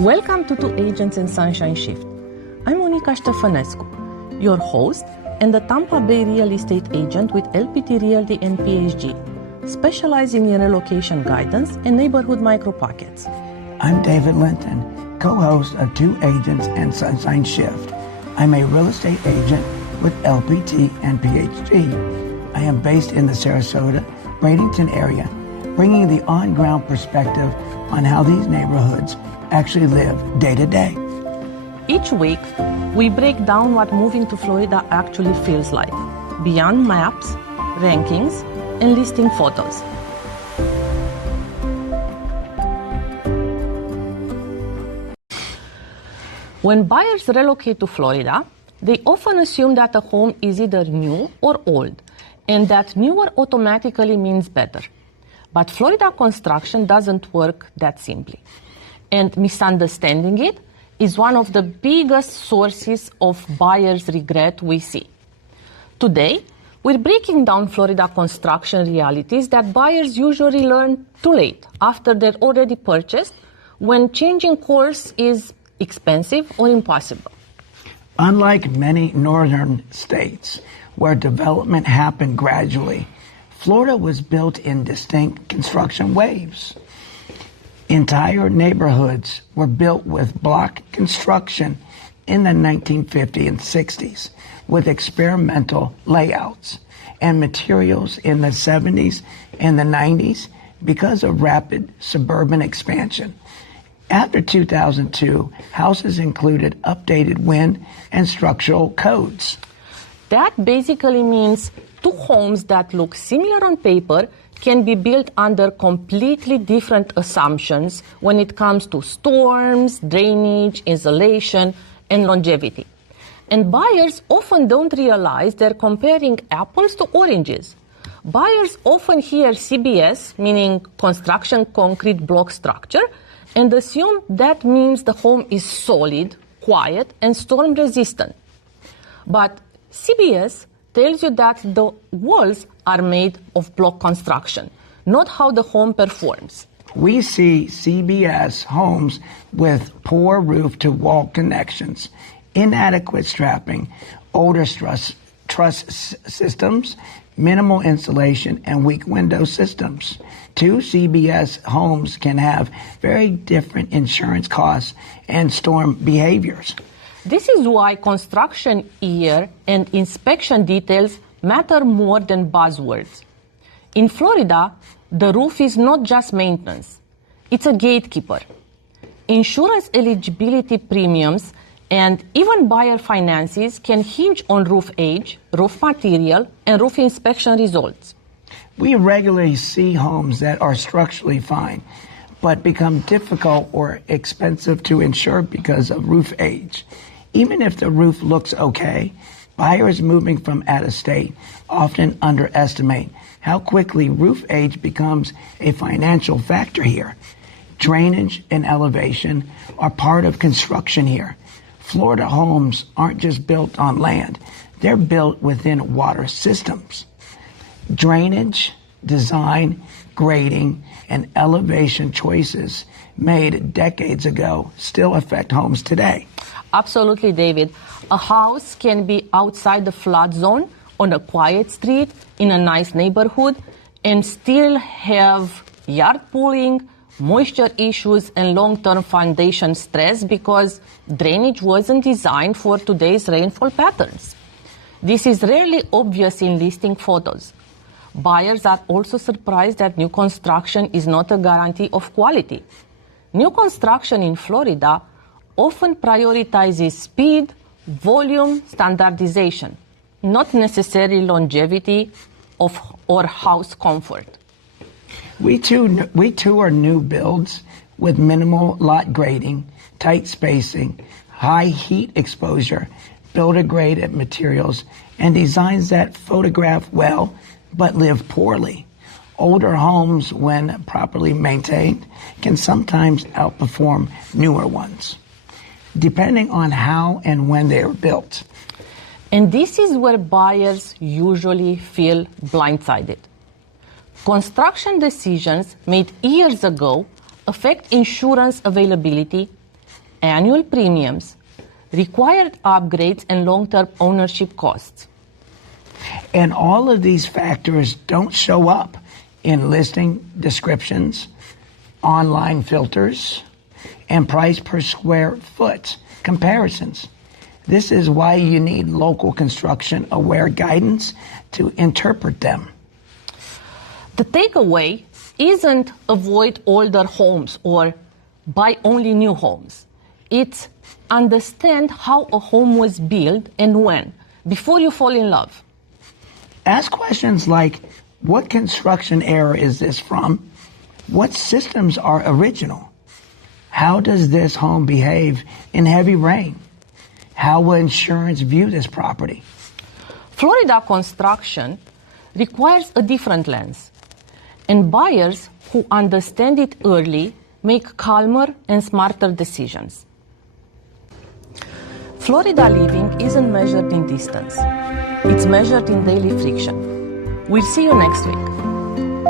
Welcome to Two Agents in Sunshine Shift. I'm Monica Ștefănescu, your host and the Tampa Bay real estate agent with LPT Realty and PhD, specializing in relocation guidance and neighborhood micro-pockets. I'm David Linton, co-host of Two Agents and Sunshine Shift. I'm a real estate agent with LPT and PhD. I am based in the Sarasota, Bradenton area, bringing the on-ground perspective on how these neighborhoods actually live day to day. Each week, we break down what moving to Florida actually feels like, beyond maps, rankings, and listing photos. When buyers relocate to Florida, they often assume that a home is either new or old, and that newer automatically means better. But Florida construction doesn't work that simply. And misunderstanding it is one of the biggest sources of buyers' regret we see. Today, we're breaking down Florida construction realities that buyers usually learn too late, after they're already purchased, when changing course is expensive or impossible. Unlike many northern states, where development happened gradually, Florida was built in distinct construction waves. Entire neighborhoods were built with block construction in the 1950s and 60s, with experimental layouts and materials in the 70s and the 90s because of rapid suburban expansion. After 2002, houses included updated wind and structural codes. That basically means two homes that look similar on paper can be built under completely different assumptions when it comes to storms, drainage, insulation, and longevity. And buyers often don't realize they're comparing apples to oranges. Buyers often hear CBS, meaning construction concrete block structure, and assume that means the home is solid, quiet, and storm resistant. But CBS tells you that the walls are made of block construction, not how the home performs. We see CBS homes with poor roof-to-wall connections, inadequate strapping, older truss systems, minimal insulation, and weak window systems. Two CBS homes can have very different insurance costs and storm behaviors. This is why construction year and inspection details matter more than buzzwords. In Florida, the roof is not just maintenance. It's a gatekeeper. Insurance eligibility premiums and even buyer finances can hinge on roof age, roof material, and roof inspection results. We regularly see homes that are structurally fine, but become difficult or expensive to insure because of roof age. Even if the roof looks okay, buyers moving from out of state often underestimate how quickly roof age becomes a financial factor here. Drainage and elevation are part of construction here. Florida homes aren't just built on land, they're built within water systems. Drainage, design, grading, and elevation choices made decades ago still affect homes today. Absolutely, David. A house can be outside the flood zone on a quiet street in a nice neighborhood and still have yard pooling, moisture issues, and long-term foundation stress because drainage wasn't designed for today's rainfall patterns. This is rarely obvious in listing photos. Buyers are also surprised that new construction is not a guarantee of quality. New construction in Florida often prioritizes speed, volume, standardization, not necessarily longevity or house comfort. We too are new builds with minimal lot grading, tight spacing, high heat exposure, builder-graded materials, and designs that photograph well but live poorly. Older homes, when properly maintained, can sometimes outperform newer ones, depending on how and when they are built. And this is where buyers usually feel blindsided. Construction decisions made years ago affect insurance availability, annual premiums, required upgrades, and long-term ownership costs. And all of these factors don't show up in listing descriptions, online filters, and price per square foot comparisons. This is why you need local construction-aware guidance to interpret them. The takeaway isn't avoid older homes or buy only new homes. It's understand how a home was built and when, before you fall in love. Ask questions like, what construction era is this from? What systems are original? How does this home behave in heavy rain? How will insurance view this property? Florida construction requires a different lens, and buyers who understand it early make calmer and smarter decisions. Florida living isn't measured in distance. It's measured in daily friction. We'll see you next week.